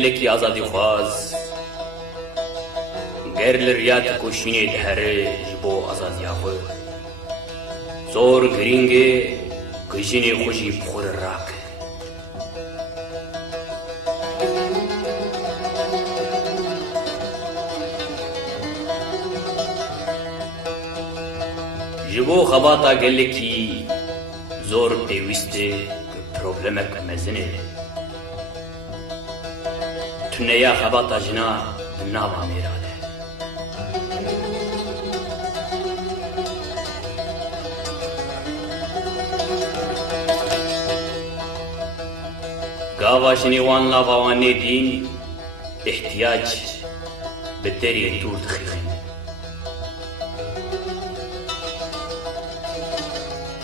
geleki azadi khwaz gerl riyat koshine dhare jibo azadi akhwe zor gringe kishine khoshi bkhur rak jibo khabata geleki zor peviste problemek mezine تنیا خبات جنا ناوا میراده گاواشنی وان لاوانی دین احتیاج به دری دور تخیخین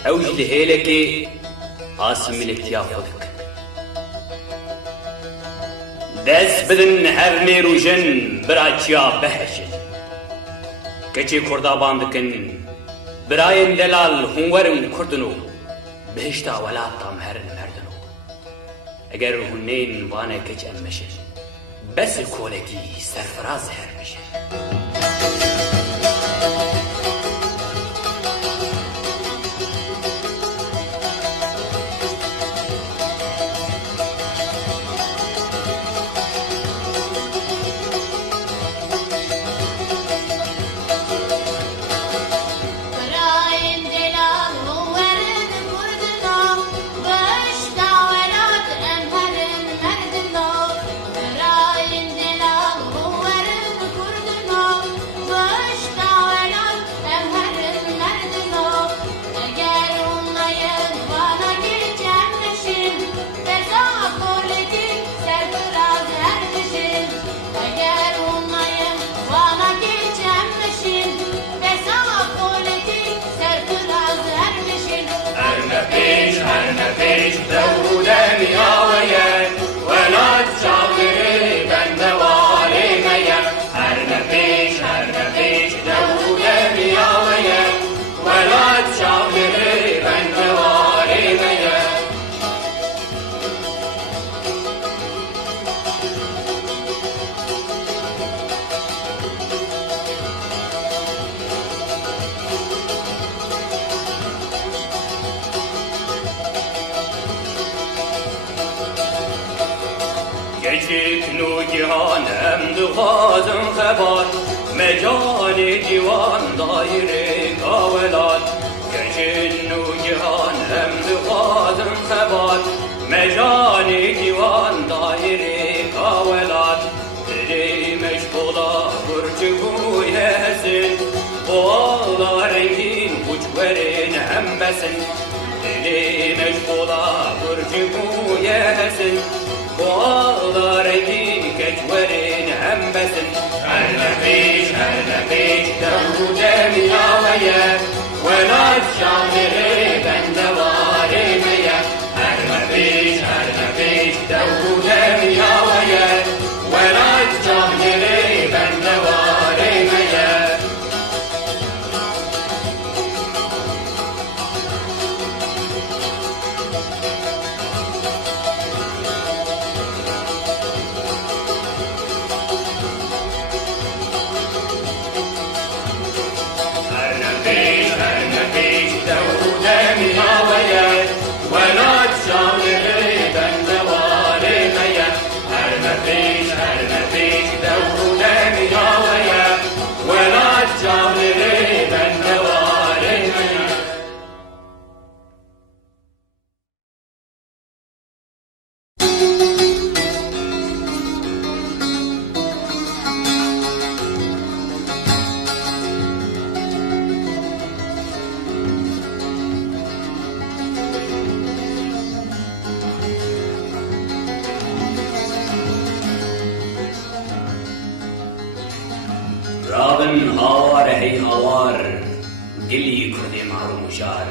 اوج لهیلکی آسمی لکتیا خودک دست بدن هر نیروژن براچیا بهشن کچی کردا باندکن براین دلال هنورم کردنو بهشتا ولاتام هرن مردنو اگر هنین وانه کچ امشن بس کولگی سرفراز هر بشن خازم خبات مجال دیوان دایره کاولات کشن و جهان هم خازم خبات مجال دیوان دایره کاولات دلی مشغولا برچگوی هسن قوالا رنگین بچورین هم بسن دلی مشغولا برچگوی هسن قوالا رنگین كجورين هم بسن هرنا فيش دمو جميع ويا ولا تشامري بندواري ميا هرنا فيش دمو جميع ويا ولا تشامري بندواري ميا رابن هاوار هي هاوار قلي كردي معرو مشار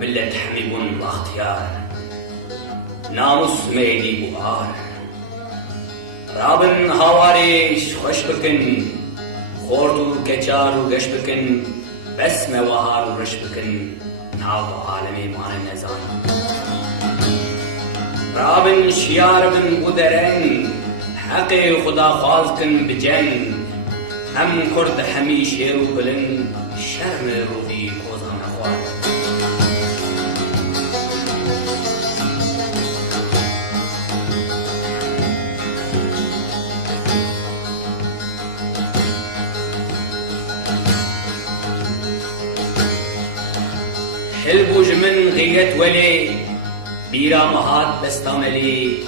ملت حميبون باختيار ناموس ميلي بوهار رابن هاواريش خوش بكن خورتو كجارو قش بكن بس موهار ورش بكن ناو عالمي مان نزان رابن شيار من بودرن حقی خدا خواز کن بجن هم کرد همی شیر و بلند شرم روی کوزان خواه حلبوج من غیت ولی بیرا مهات بستاملی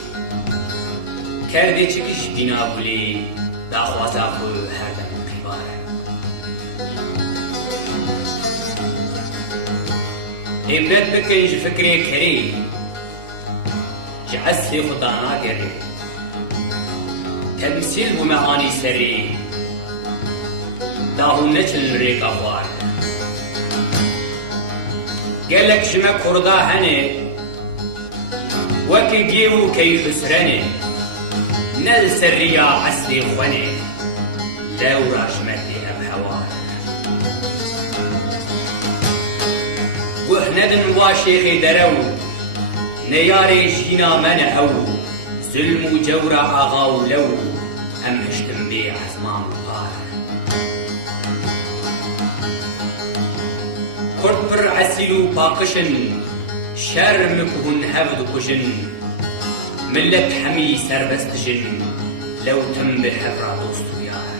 کرده چکش بینا بولی دا خواسا خو هر دم قیباره عبرت بکنج فکری کری جه اصلی خدا ناگری تمثیل بو معانی سری دا هم نچل ریکا خوار گلک جمع کردا هنه وکی گیو کی خسرنه نل سرية عسلي خواني لو راجمتها بهوار وهندن واشيخي درو نياري جينا منعو ظلم وجورة أغاو لو أم هشتم بي عزمان بار قرد بر عسلو باقشن شرمكهن هفد كشن ملت حمي سربست جن لو تم بحفرة دوستو يار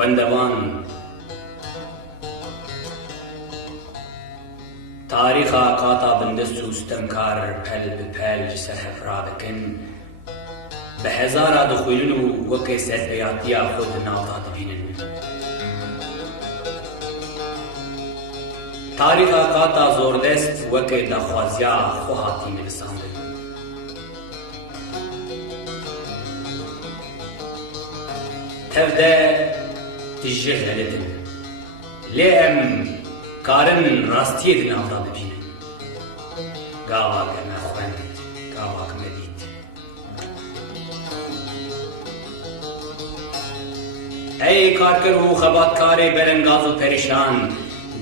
خوندوان تاریخا قاطع بندست و ستمکار پل بپل سرحف را بکن به هزارا دخولن و وکی سربیاتیا خود ناوتا دبینن تاریخا قاطع زوردست وکی دخوازیا خوهاتی ملساندن تفده تجير هلتن لأم كارن راستية دن أفراد بينن قاواك ما خوان قاواك مديد أي كاركر هو خبات كاري برنغاز و پرشان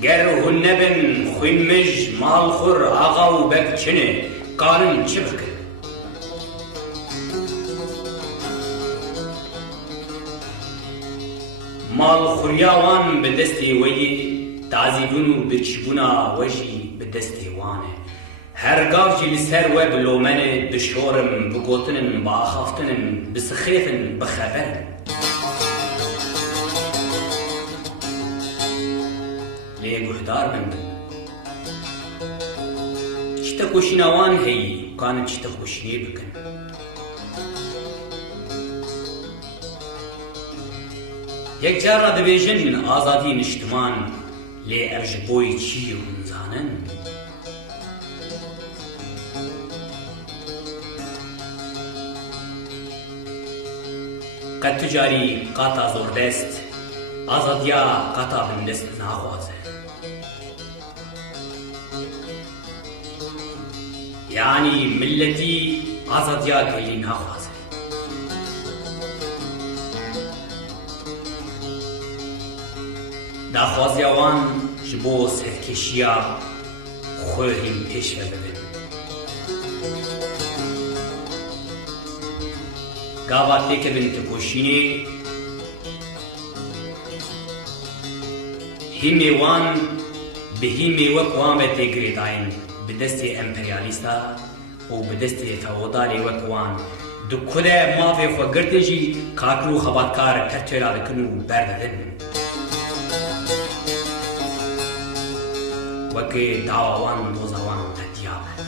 گر هنبن خويمج مال خور آغا و بك چنه قارن چه بکن مال خوریاوان به دستی وی تعذیبون و برچبونا وجی به دستی وانه هرگاه جی لسر و بلومنه بشورم بگوتنن با اخافتنن بسخیفن بخبرن لیه گهدار بند چیتا کوشیناوان هی کانن چیتا خوشینی بکن یک جار را دبیجن آزادی نشتمان لی ارج بوی چی زانن قد تجاری قاطع زوردست آزادیا قاطع بندست ناخوازه یعنی ملتی آزادیا کلی ناخوازه داخوازیاوان جبو سرکشیا خوهیم پیش ببین گاواتی که بنت کوشینی هیمیوان به هیمی وکوان تگریداین به دست امپریالیستا و به دست فودالی وکوان دو کده مافی خو گرتجی کاکرو خباتکار ترچیلا دکنو برددن وكي دعوان دوزوان تتيابه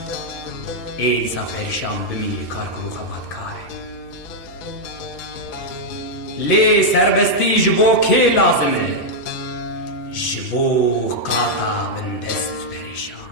ای سا پریشان بمی کار کرو خبات کاره لی سربستی جبو که لازمه جبو قاطع بندست پریشان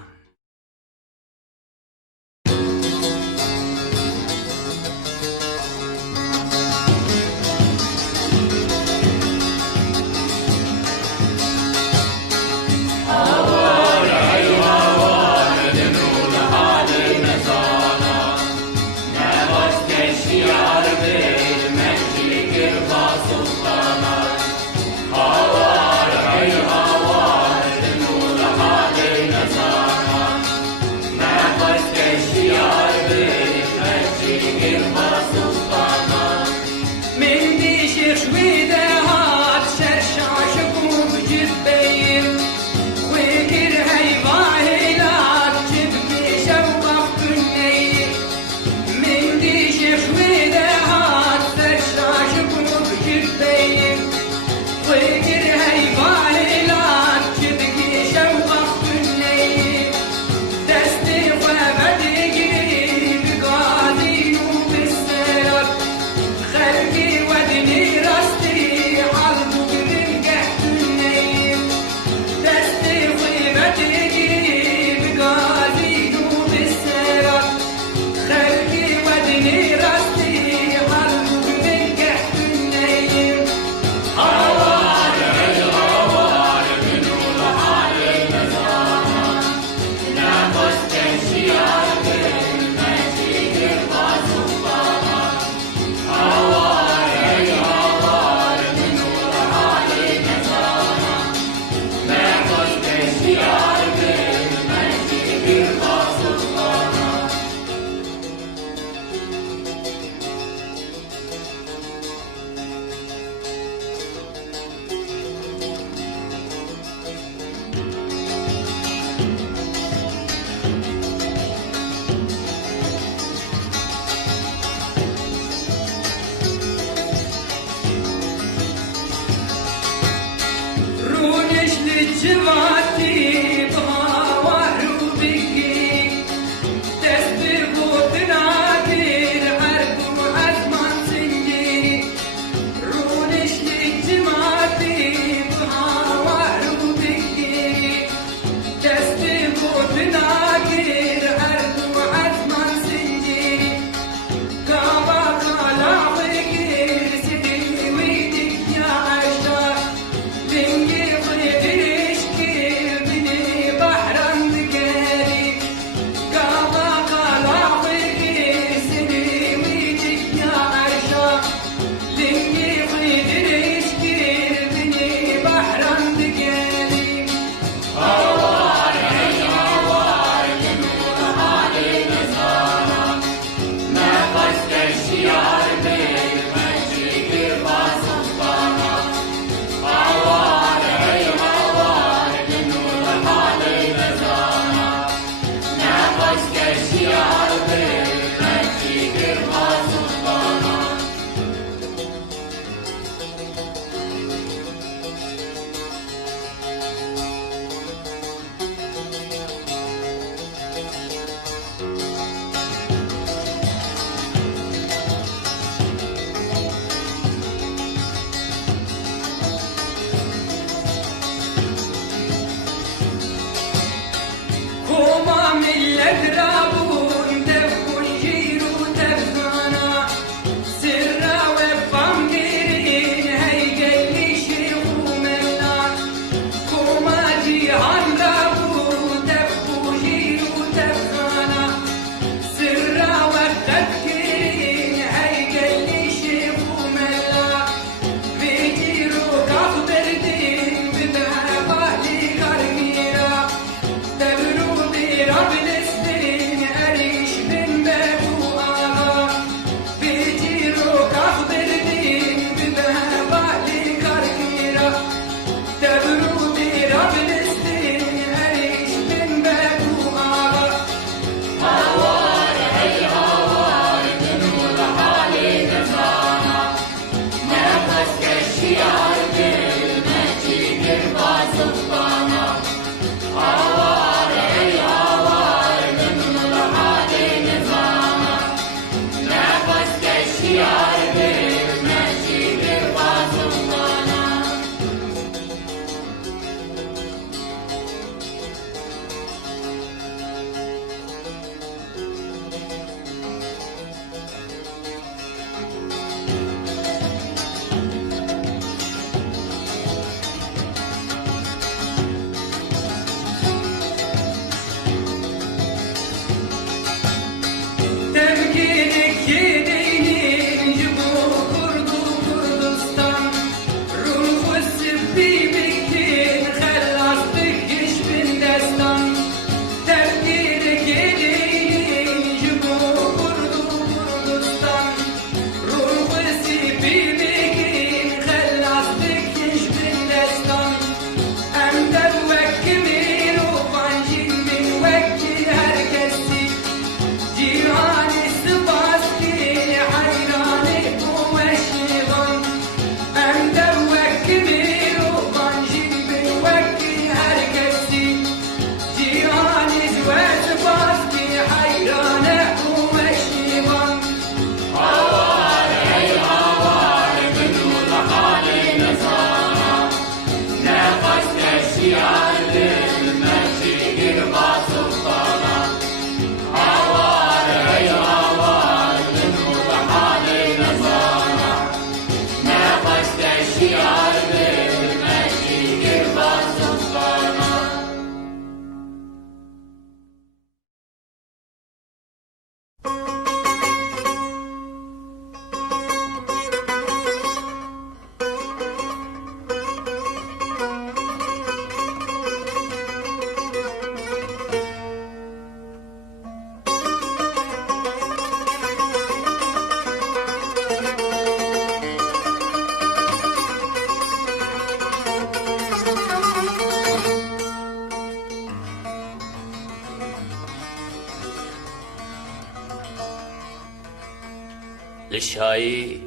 لشایی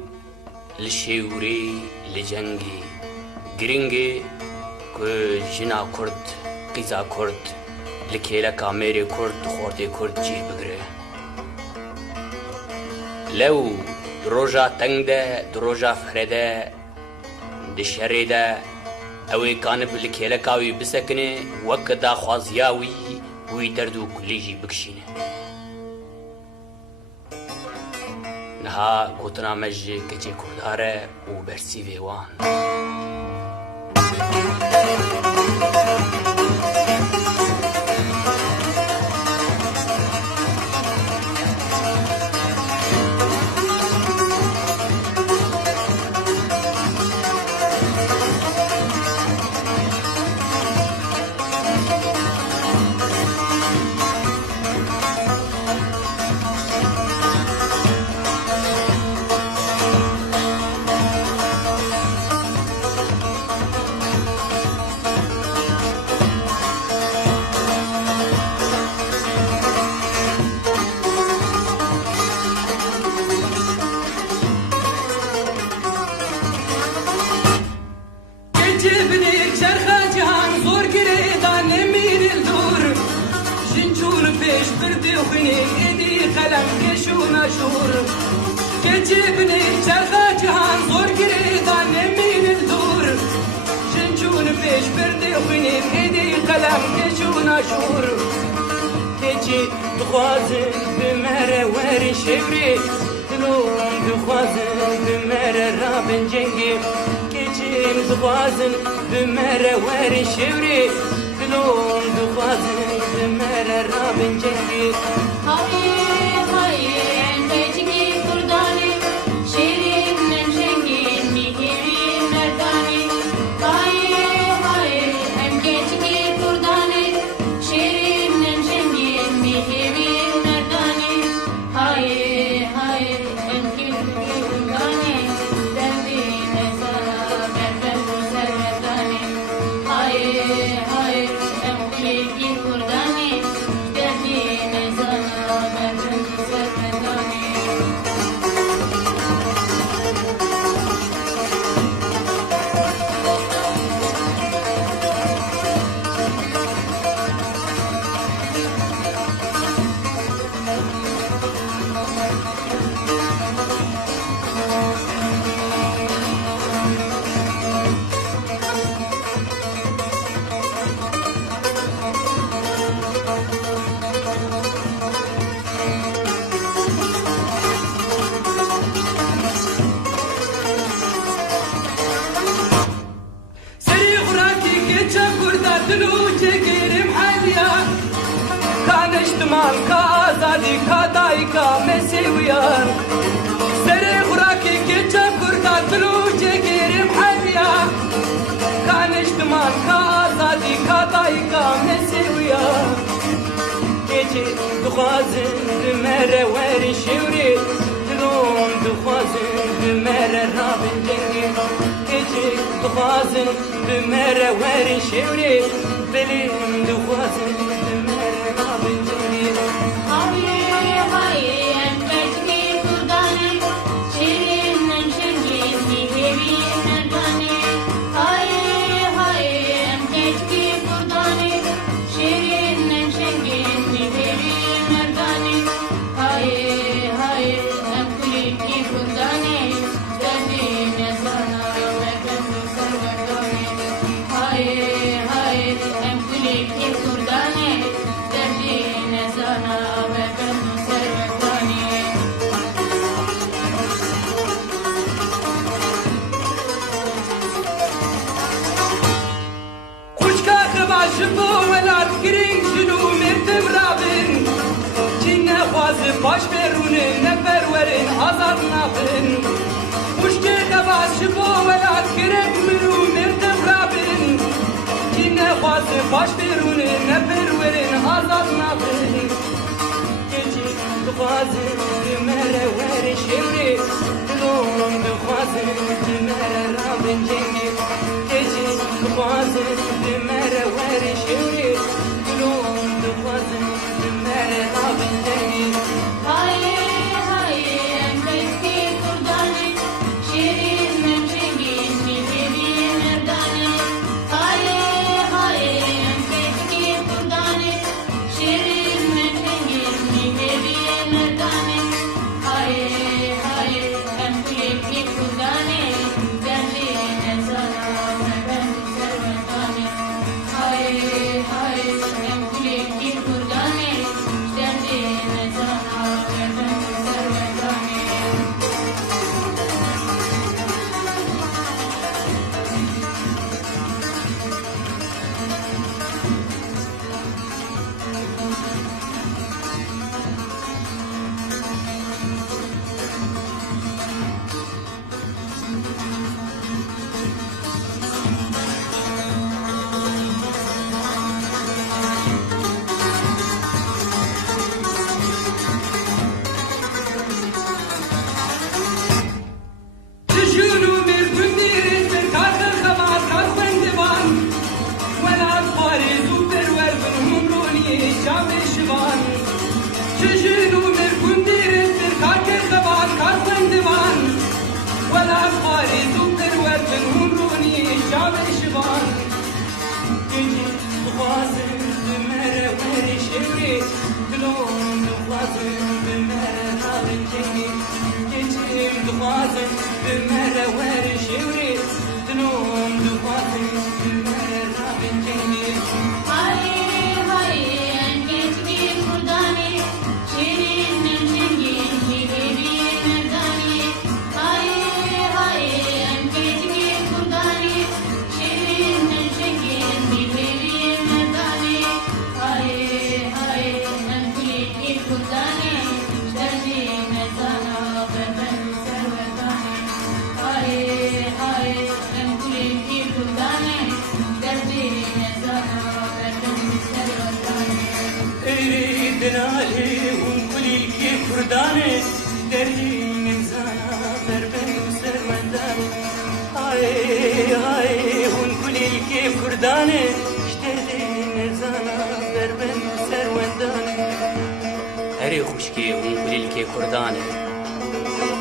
لشیوری لجنگی گرینگی که جنا کرد قیزا کرد لکیلا کامیری کرد خورده کرد جی بگره لو دروجا تنگ ده دروجا فرده دشهره ده اوی کانب لکیلا کاوی بسکنه وکدا خوازیاوی وی دردو کلیجی بکشینه نها گوتنا مجی کچی کرداره و برسی ویوان كتبني شرخة جهان زور قريضان من الدور جنجون فيش بردي وخنين ايدي قلم كشون اشور كجي دخوازن بمرة واري شبري تلوم دخوازن بمرة رابن جنجي كجي دخوازن بمرة واري شبري تلوم دخوازن بمرة رابن جنجي دخوازن بمره وری شوری دلوم دخوازن بمره رابن جنگی کچک دخوازن بمره وری شوری بلیم دخوازن بمره رابن جنگی باش برونه نپرورن آزاد نبن مشکل دواز شبو ولاد کرد منو مردم رابن کی نخواز باش برونه نپرورن آزاد نبن کجی دخواز مره ور شوری دلوم دخواز مره رابن جنگی کجی دخواز مره ور شوری دلوم دخواز مره رابن جنگی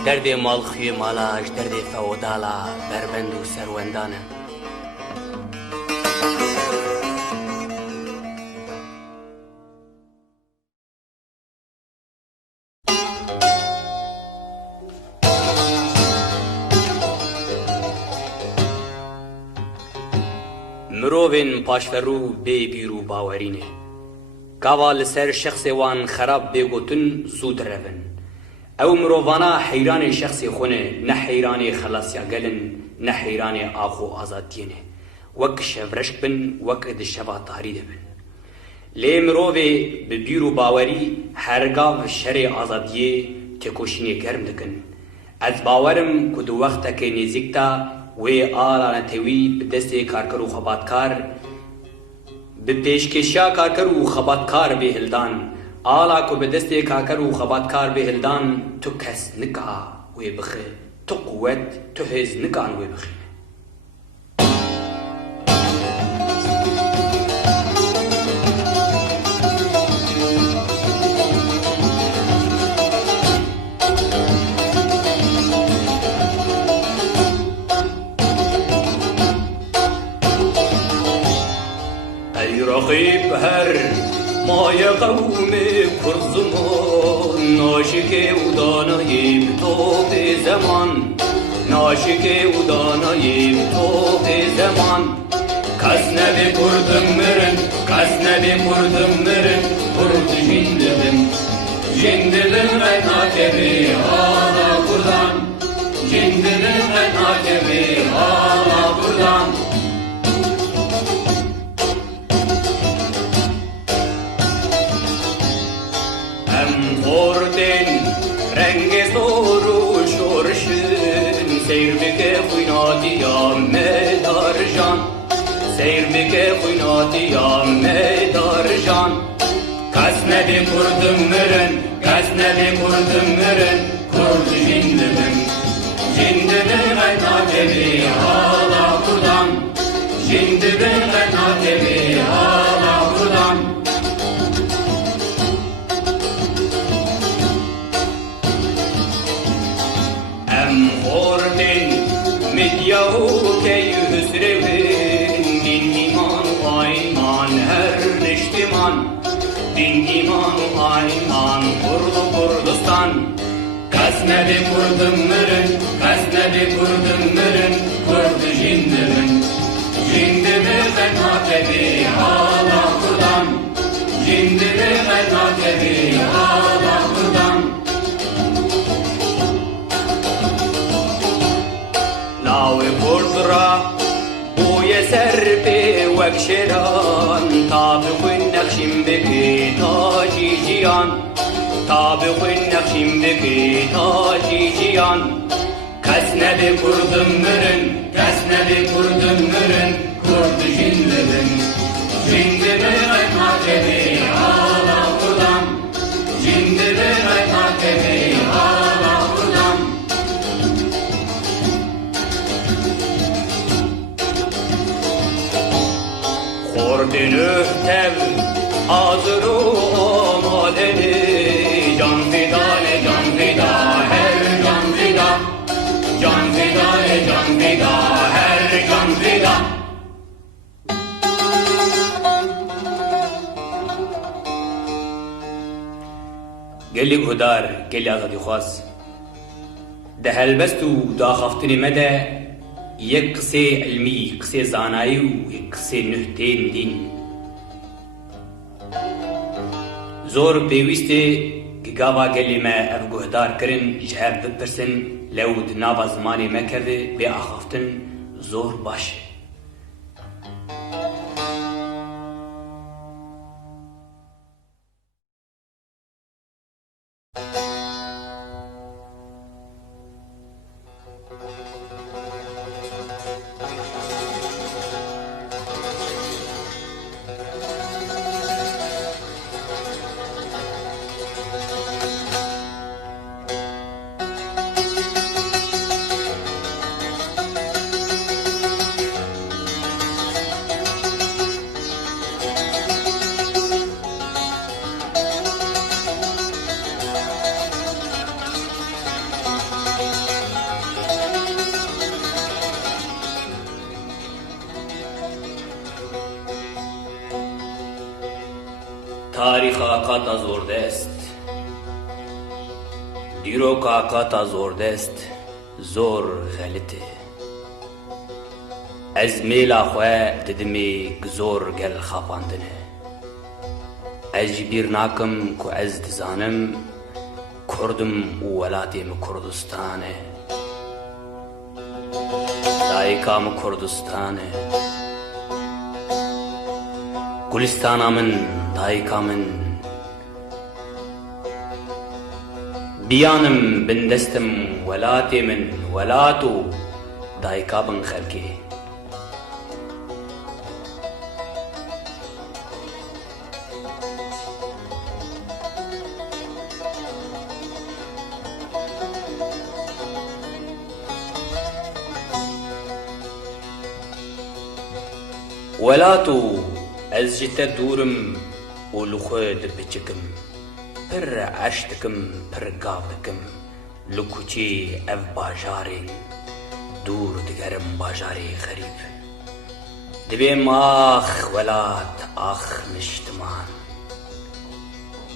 درد مالخی مالاش درد فودالا بربند و سروندانه مروین پاشفرو بی بیرو باورینه کاوال سر شخص وان خراب بگوتن زود روین او مرووانا حیران شخصی خونه نه حیران خلاصیا گلن نه حیران آخو آزادینه وک شورشک بن وک دشبا تاری دبن لی مرووی ببیرو باوری هرگاو شر آزادیه تکوشینی گرم دکن از باورم کدو وقتا که نزیکتا وی آلا نتوی بدست کارکر و خباتکار به پیشکشیا کارکر و خباتکار به هلدان آلا کو به دست کاکر و خباتکار به هلدان تو کس نکا وی بخی تو قوت تو هز نکان وی بخی ای رقیب هر مای قوم کرزمان ناشک و داناییم تو به زمان ناشک و داناییم تو به زمان کس نبی کردم مرن کس نبی کردم مرن کرد جندلم جندلم ناکبی آلا کردم جندلم ناکبی آلا کردم خوردن رنگ زور و شورشن سیر بکه خویناتیام مدار جان سیر بکه خویناتیام مدار جان کس نبی کردم مرن کس نبی کردم مرن کرد جندلم جندلم ناکبی آلا کردم جندلم ناکبی آلا کردم Medyahu key hüsrevin din iman u ayman her neştiman din iman u ayman kurdu Kurdistan kas nebi kurdum mırın kas nebi kurdum mırın kurdu jindimin jindimi nakebi hala kurdan jindimi nakebi hala kurdan Lawe kurdra boye serpe vekşeran tabi khun nakşim beki taji jiyan tabi khun nakşim beki taji jiyan kas nebi kurdum mırın kas nebi kurdum mırın kurdu jindimin jindimi nakebi hala kurdan jindimi nakebi hala kurdan Ordin öhtev hazır olmadeni can fida ne can fida her can fida can fida ne can fida her can fida گلی گودار گلی آزادی خواست ده هلبست و دا خفتنی مده یک قصه علمی قصه زانایی و یک قصه نهتین دین زور پیوسته که گاوا گلی ما اف گهدار کرن جهب بپرسن لود ناوا زمانی مکوه به آخفتن زور باشه تاریخ آقا زورده است دیروک آقا زورده است زور غلطه از میلا خواه ددمی زور گل خاپاندنه از جبیر ناکم که از دزانم کردم و ولاتیم کردستانه دایکام کردستانه گلستانا من دایکا من بیانم بندستم ولاتی من ولاتو دایکا بن خلکی ولاتو از جتا دورم و لخود بچکم پر عشتکم پر گاودکم لکوچی اف باجارین دور دگرم باجاری غریب دبیم آخ ولات آخ نشتمان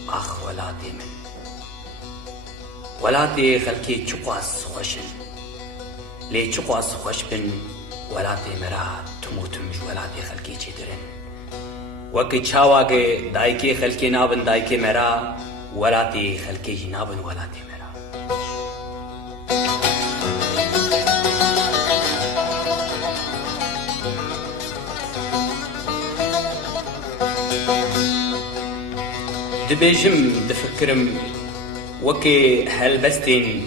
آخ ولاتی من ولاتی خلکی چقواس خوشن لی چقواس خوش بن ولاتی مرا تموتمش ولاتی خلکی چی درن وکی چاواگه دایکی خلکی نابن دایکی مرا ولاتی خلکی نابن ولاتی مرا دبیجم دفکرم وکی هلبستین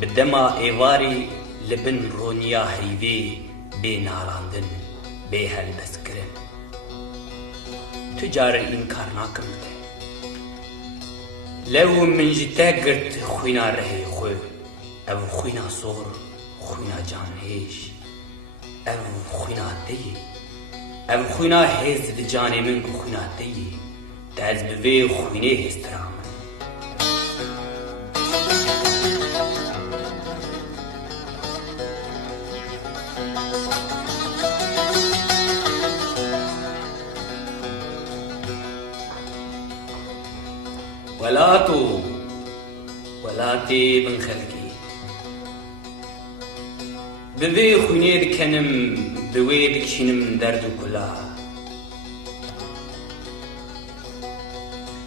بدما ایواری لبن رونیا هیوی بی ناراندن بی هلبست کرن تجار انکار ناکم ده لو من جتا گرت خوینا رهی خوی او خوینا صور خوینا جان هیش او خوینا دی او خوینا هیز دی جانی من کو خوینا دی تاز بوی خوینه هسترام ولاتي بن خلقي بوي خوینه دکنم بوی دکشینم درد و کلا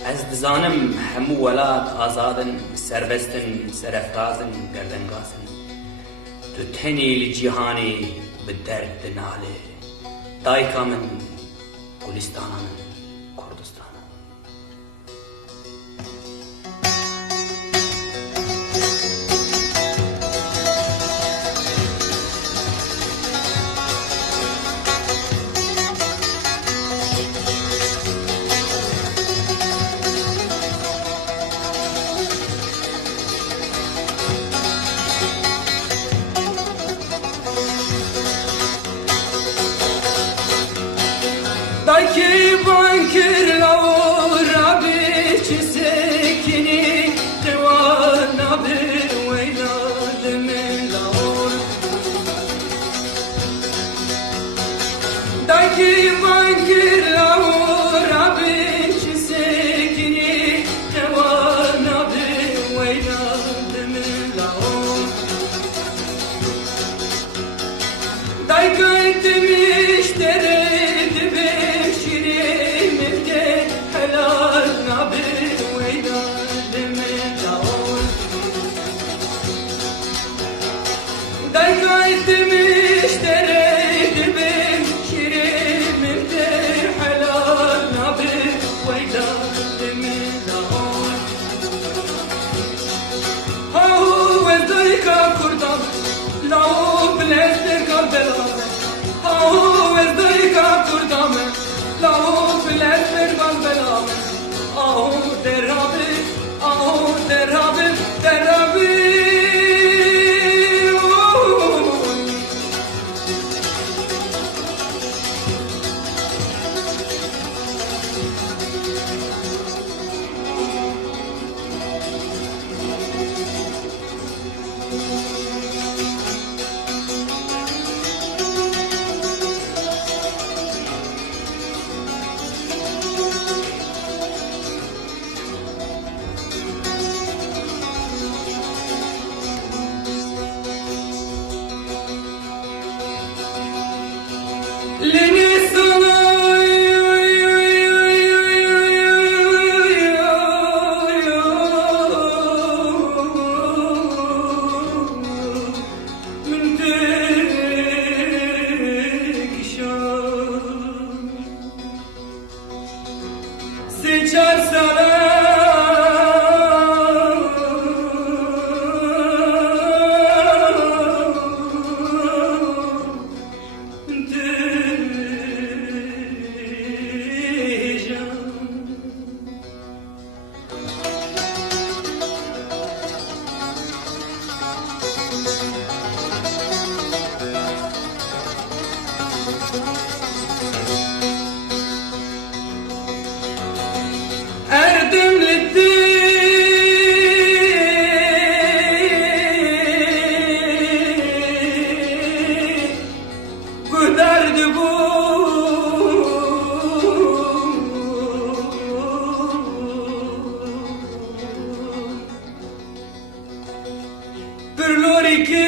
از دزانم همو ولات آزادن سربستن سرفرازن گردنگاسن تو تنی لجیهانی بدرد ناله دایکا من گلستانا من کردستانا Dayki bankir lavra biçi sekini devana bir veyladım lavur Dayki bankir lavra biçi sekini devana bir veyladım lavur Dayki demiş dere برلوری که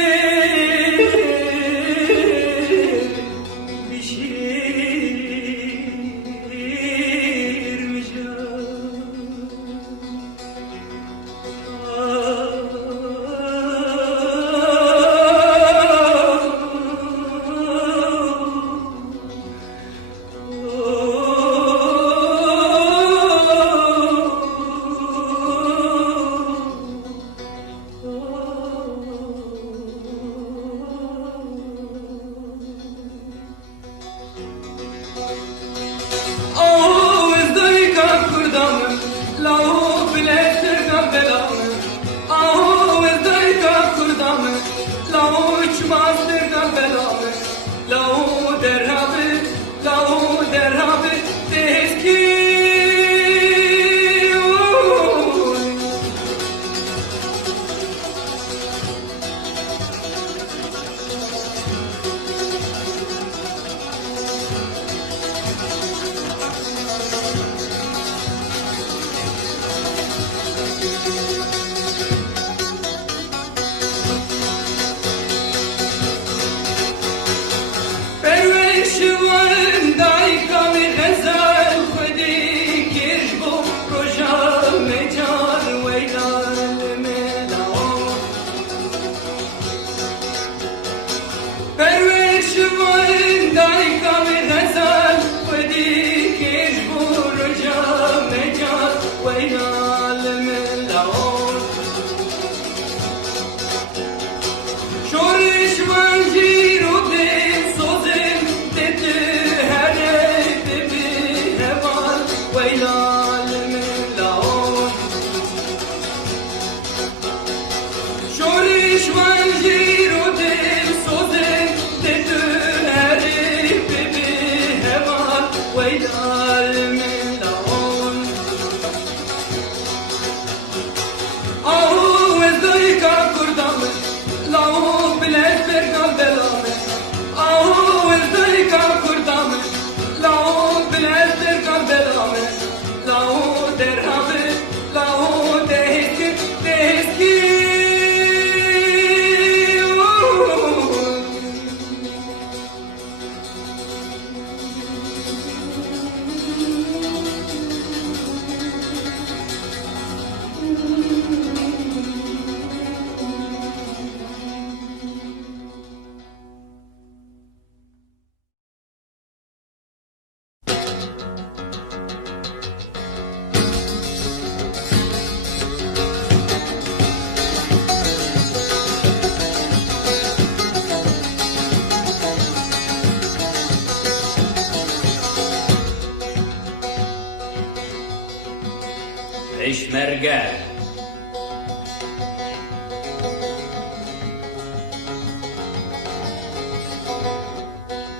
پشمرگه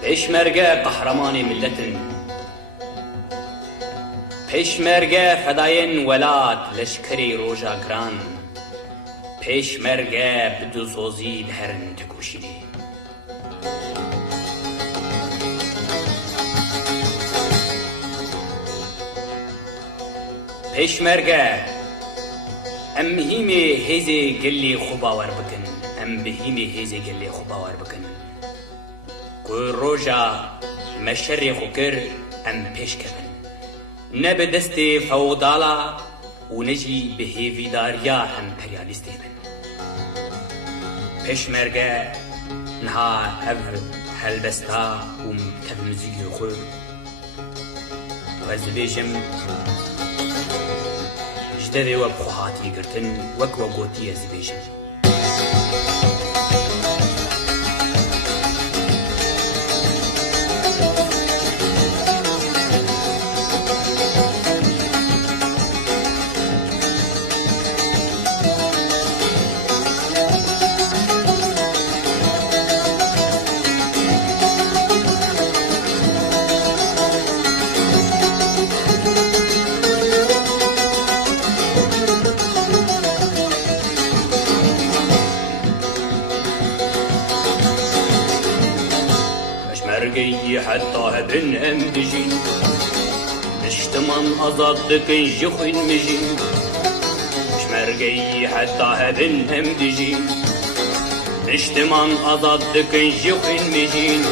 پشمرگه قهرمان ملتن، پشمرگه فداین ولات لشکری روژا گران، پشمرگه بدوزوزی دهرن تکوشیدی. پشمرگه ام هیمی هیزی گلی خوباور بکن، ام بهیمی هیزی گلی خوباور بکن. که روژا مشری خوکر ام پیش کبن، نه به دست فودالا و نجی به هیویداریا امپریالیستی بن. پشمرگه نها او هلبستا و تفمزی خور و زبیشم جدوی و بخواهاتی گرتن وک و گوتی زبیشم. حتى هبن ام بجين مشتمن أزادك جخن مجين مش مرقي حتى هبن ام بجين Piştiman azad dikin jixin mijin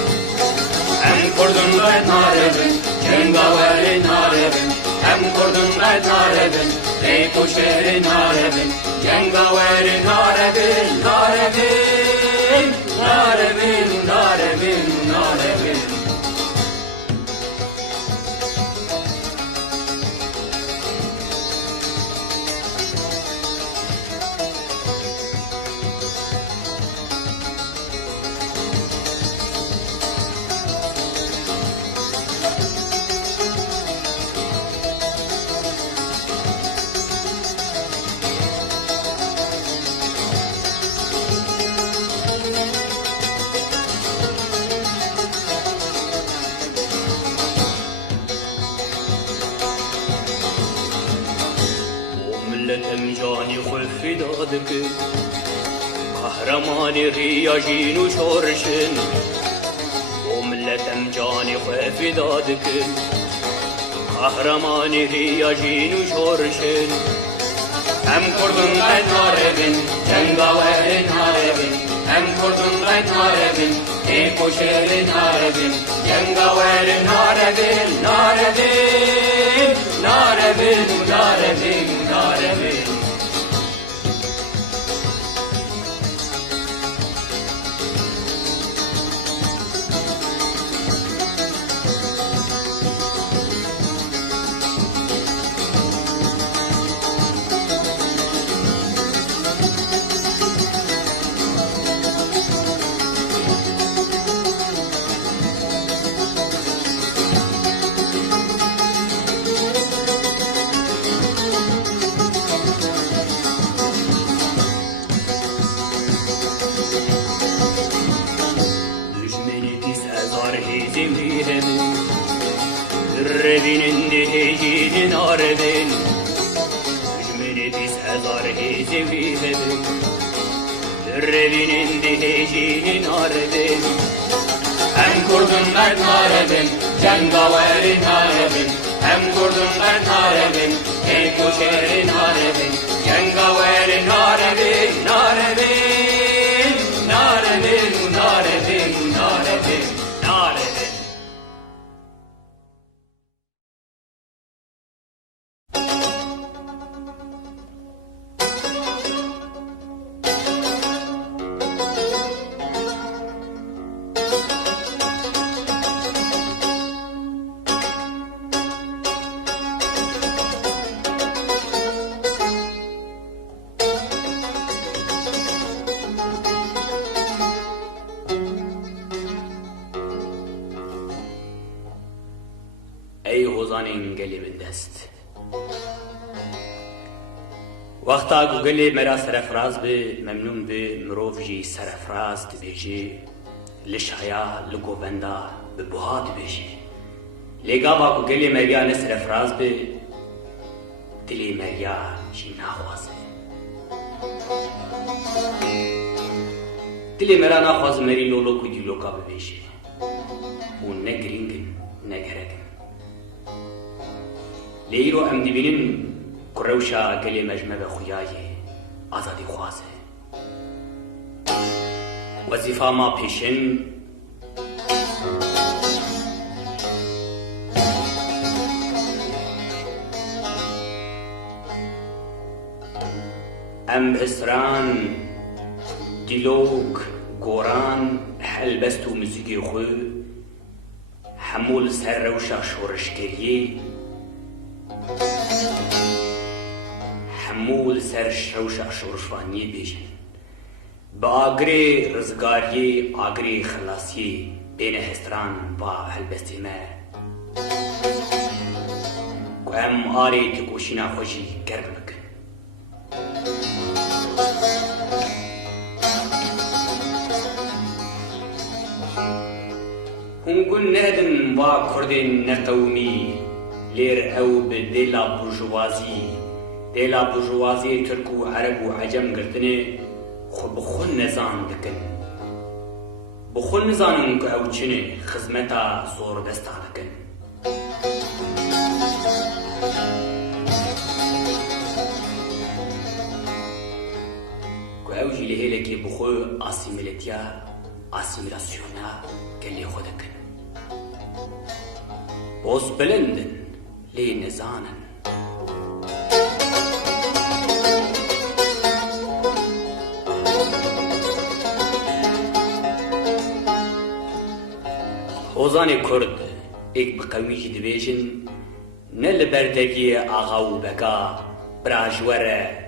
Em kurdun gayet narebin Cengaverin narebin Em kurdun gayet narebin Beytu şehrin narebin Cengaverin narebin Narebin Narebin Narebin Narebin ملتم جانی خل فدا دکن قهرمان ریاجین و شورشن و ملتم جانی خل فدا دکن قهرمان ریاجین و شورشن هم کردن قد ناربن جنگاورن ناربن هم کردن قد ناربن ایک و شهر ناربن جنگاورن ناربن ناربن ناربن ناربن ناربن Revinin dehecinin arevin Hücmeni biz ezar hezevi hebin Revinin dehecinin arevin Hem kurdun ben arevin Cengaverin arevin Hem kurdun ben arevin Ey koşerin arevin Cengaverin arevin Narevin Narevin Narevin Narevin Narevin ای هوزانین گلی من دست وقتا گو گلی مرا سرفراز به ممنون به مروف جی سرفراز دبیجی لشایا لگوبندا به بها دبیجی لگا با گو گلی مریا نه سرفراز به دلی مریا جی نخوازه دلی مرا نخواز مری لولو کو دیلو کا ببیجی و نگرینگن نگرگن لیرو ام دبینن کروشا گلی مجمع خویای آزادی خوازه وظیفه ما پیشن ام اسران دیلوک گوران حلبست و موسیقی خو حمول سر روشا شورشگریه حمول سر شوشا شورشوانی بیشن با آگری رزگاری آگری خلاصی بین هستران با حلبستی ما که ام آری تکوشینا خوشی گرگ بکن هنگون ندن با کردین نقومی لیر او به دیلا برجوازی ترک و عرب و عجم گرتنه خو بخون نزان دکن بخون نزانم که او چنه خزمتا زور دستا دکن که او جیلی هیلکی بخو آسیمیلاسیونا گلی خودکن بوز بلندن لی نزانن اوزانی کرد ایک بقویش دبیجن نل بردگی آغا و بکا براجوره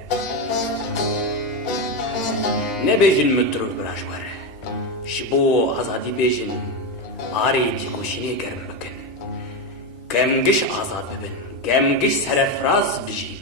نبیجن متروف براجوره شبو آزادی بیجن آری تیکوشینی گرم بکن گمگش آزاد ببن گمگش سرفراز بجین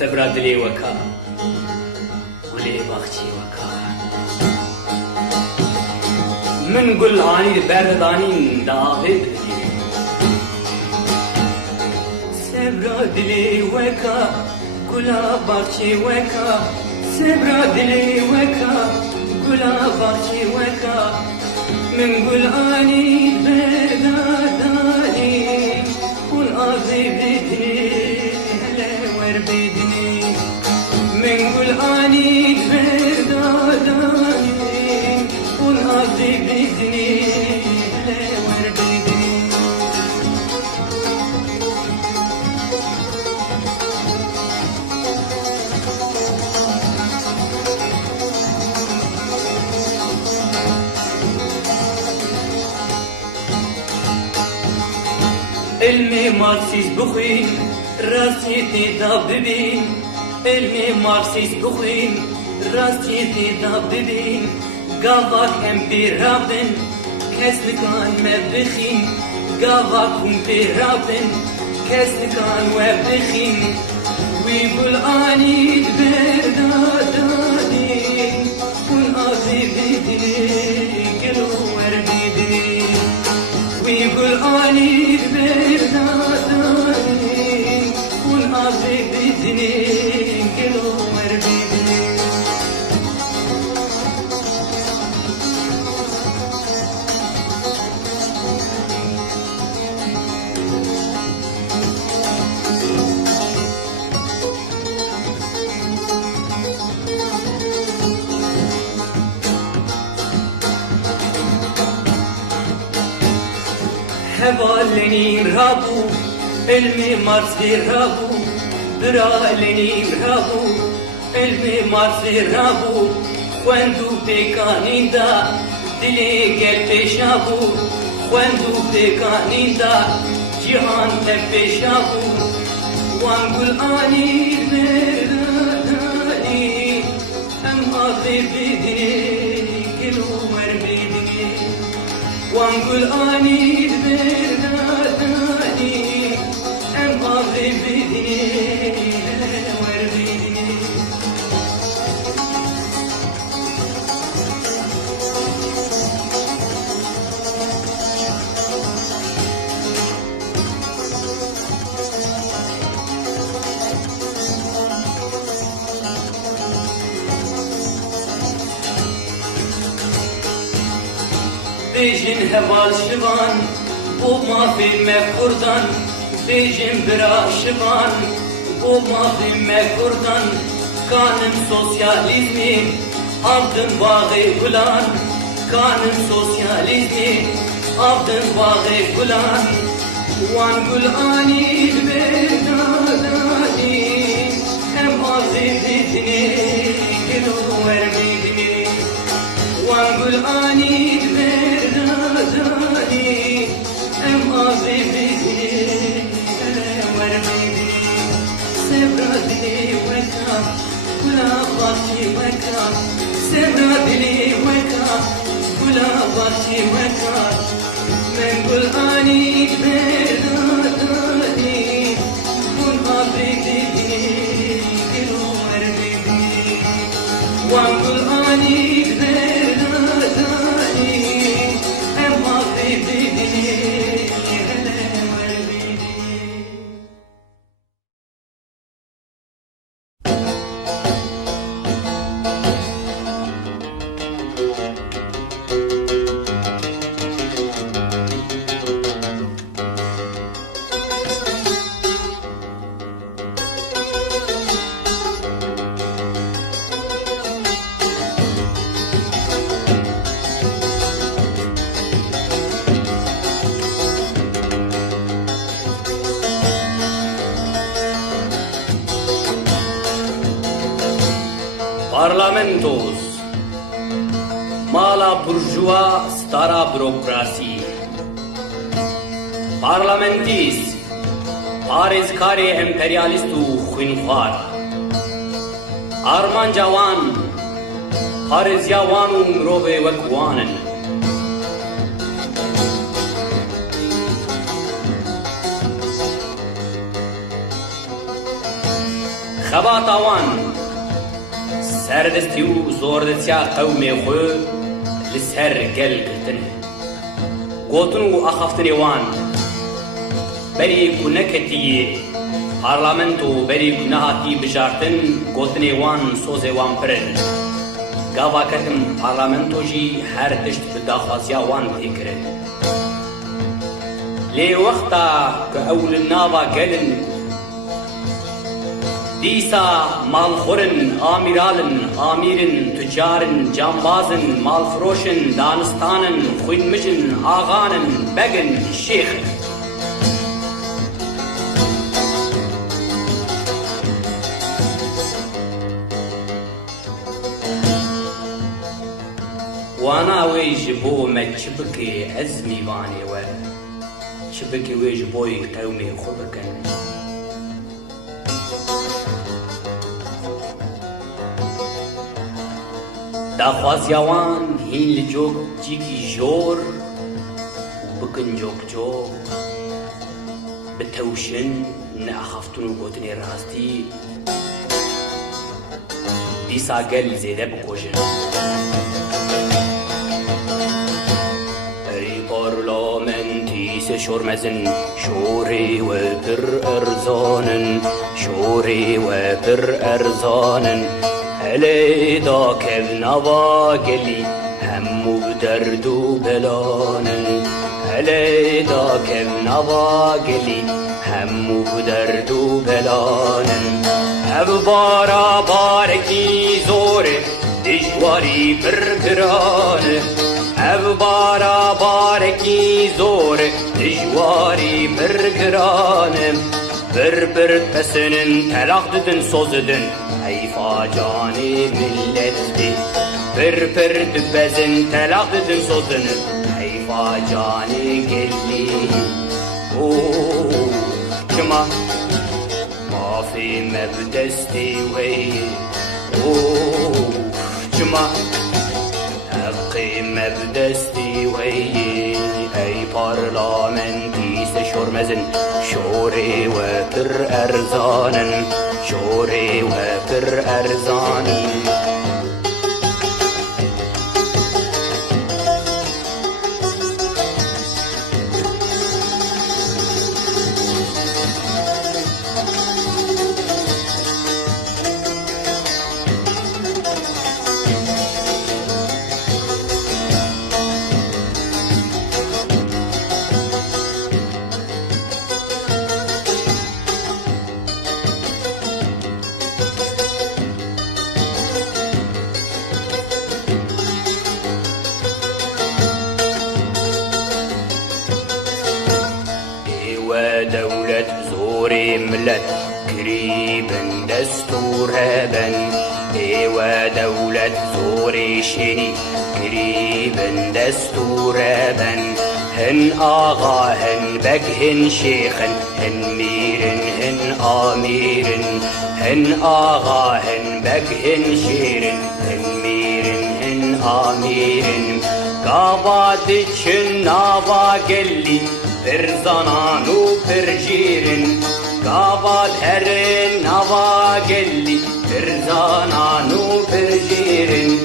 سبرا دلی وکا ولی باخچی وکا من گل آنی بردانین داغید سبرا دلی وکا گلا باخچی وکا سبرا دلی وکا گلا باخچی وکا من گل آنی بردانین اون آزی بیدنی بدني من قل اني برداداني ونقضي بدني ور بدني علمي مارسيس بخين راستی دیدا ببین علم مارکسیست بخوین راستی دیدا ببین گاوا کم بیرابن کس نکان مبخین گاوا کم بیرابن کس نکان وبخین وی بول آنی بردادانی اون آزی بیدنی گلو ور بیدنی وی بول آنی بردادانی آزی بیدنی گلو ور بیدنی هوالنی رابو علمی مارسی رابو برالنی رابو علمی مارسی رابو خوندو پیکانیندا دلی گل پیشابو خوندو پیکانیندا جهان پیشابو وانگل آنی بردانی ام آزی بیدنی گلو ور بیدنی وانگل آنی بردانی ام آزی بیدنی ور بیدنی بیجن هوال شوان بو مافی مکردن بیجن برا شوان بو مافی مکردن کانم سوسیالیزمی abdın bağı gulan kanun sosyalizmi abdın bağı gulan wan gul ani bedadani hem azidini gelu vermedini wan gul ani bedadani hem azidini vermedini sebradini weka kula baki weka sebradini weka kula baki weka men gul ani bedadani kun abidini gelu vermedini wan gul ani bedadani hem abidini Parlamentos mala burjuva stara bürokrasi Parlamentis parezkare emperyalist u xwinxwar Armanca wan parezya wan û mirovê wek wan in Xebata wan serdestî û zordestiya qewmê xwe li ser gel girtin e gotin û axaftinê wan berê ku neketiyê parlamento berê ku nehatî bijartin gotinê wan sozê wan pir in gava ketim parlamento jî her tişt bi daxwaziya wan tê kirin lê wexta ku ew li nava gelin Dîsa malxorin, amiralin, amirin, tüccarın, cambazın, malfroşin, danistanın, xwînmijin, ağanın, begin, şêxin. Wana wê ji bo me çi bike ez mîvanê we, çi bike wê ji boî qewmê xwe bikin. Daxwaziya wan hîn li cok cîkî jor û bikin cok bitewşin neaxaftin û gotinê rastî dîsa gel zêde bikojin Ey parlamentî seşormezin şorê we pir erzanin şorê we pir erzanin Hele da kevnava geli hemû derd û belanin Hele da kevnava geli hemû derd û belanin Ev bara barekî zor e dijwarî pir giran e Ev bara barekî zor e dijwarî pir giran e Bir pesinin telaq didin soz didin Heyfa canî millet di Bir dibezin telaq didin soz didin Heyfa canî gelli Çima mafî me bi destê wê Çima heqê me bi destê wê Ey parlamentî seşormezin şorê we pir erzanin şorê we pir erzanin دولت زور ملت قريبا دستورا ايوا دولت زور شني قريبا دستورا هن آغا هن بگ هن شيخ هن مير هن آمير هن آغا هن بگ هن شير هن مير هن آمير قابات چن ناوا گلی پر زنان و پر جیرن قابات هر ناوا گلی پر زنان و پر جیرن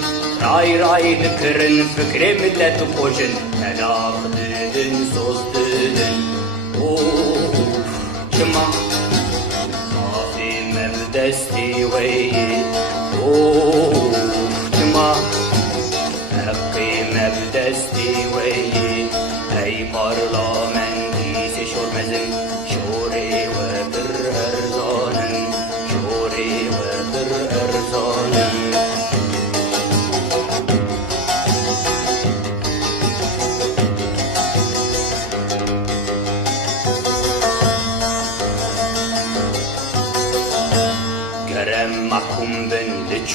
رای دکرن فکر ملت خوشن تلاق ددن سوز ددن چما صافی مبدستی وی چما حقی مبدستی وی ای پارلامنتی سشورمزن شوری و بر ارزانن شوری و بر ارزانن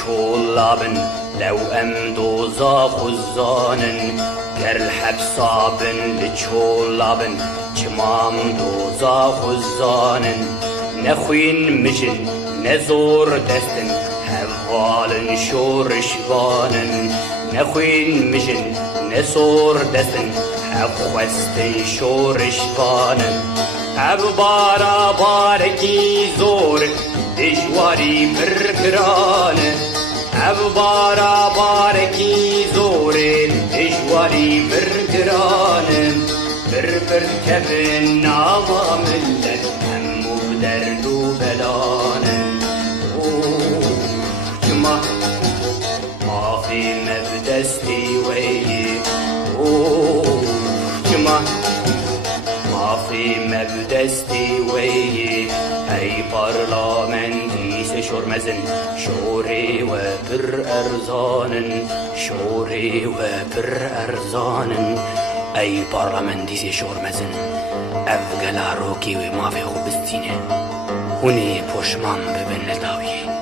بچولابن لو ام دوزاخ الزانن گر الحبسابن بچولابن چمام دوزاخ الزانن نخوين مجن نزور دستن هوالن شورشوانن نخوين مجن نزور دستن هخوستن شورشوانن عبارا باركي زور دجواري برقرانه عبارا باركي زور دجواري برقرانه بربر كفن عظام اللك همو بدرد وبلانه جمع ما في مبدستي ويه جمع ما في مبدستي ويه اي برلمانتي سشور مزن شوري وبر ارزانن شوري وبر ارزانن اي برلمانتي سشور مزن افقلا روكي وما في خوبستينه هوني پشمان ببن لداويه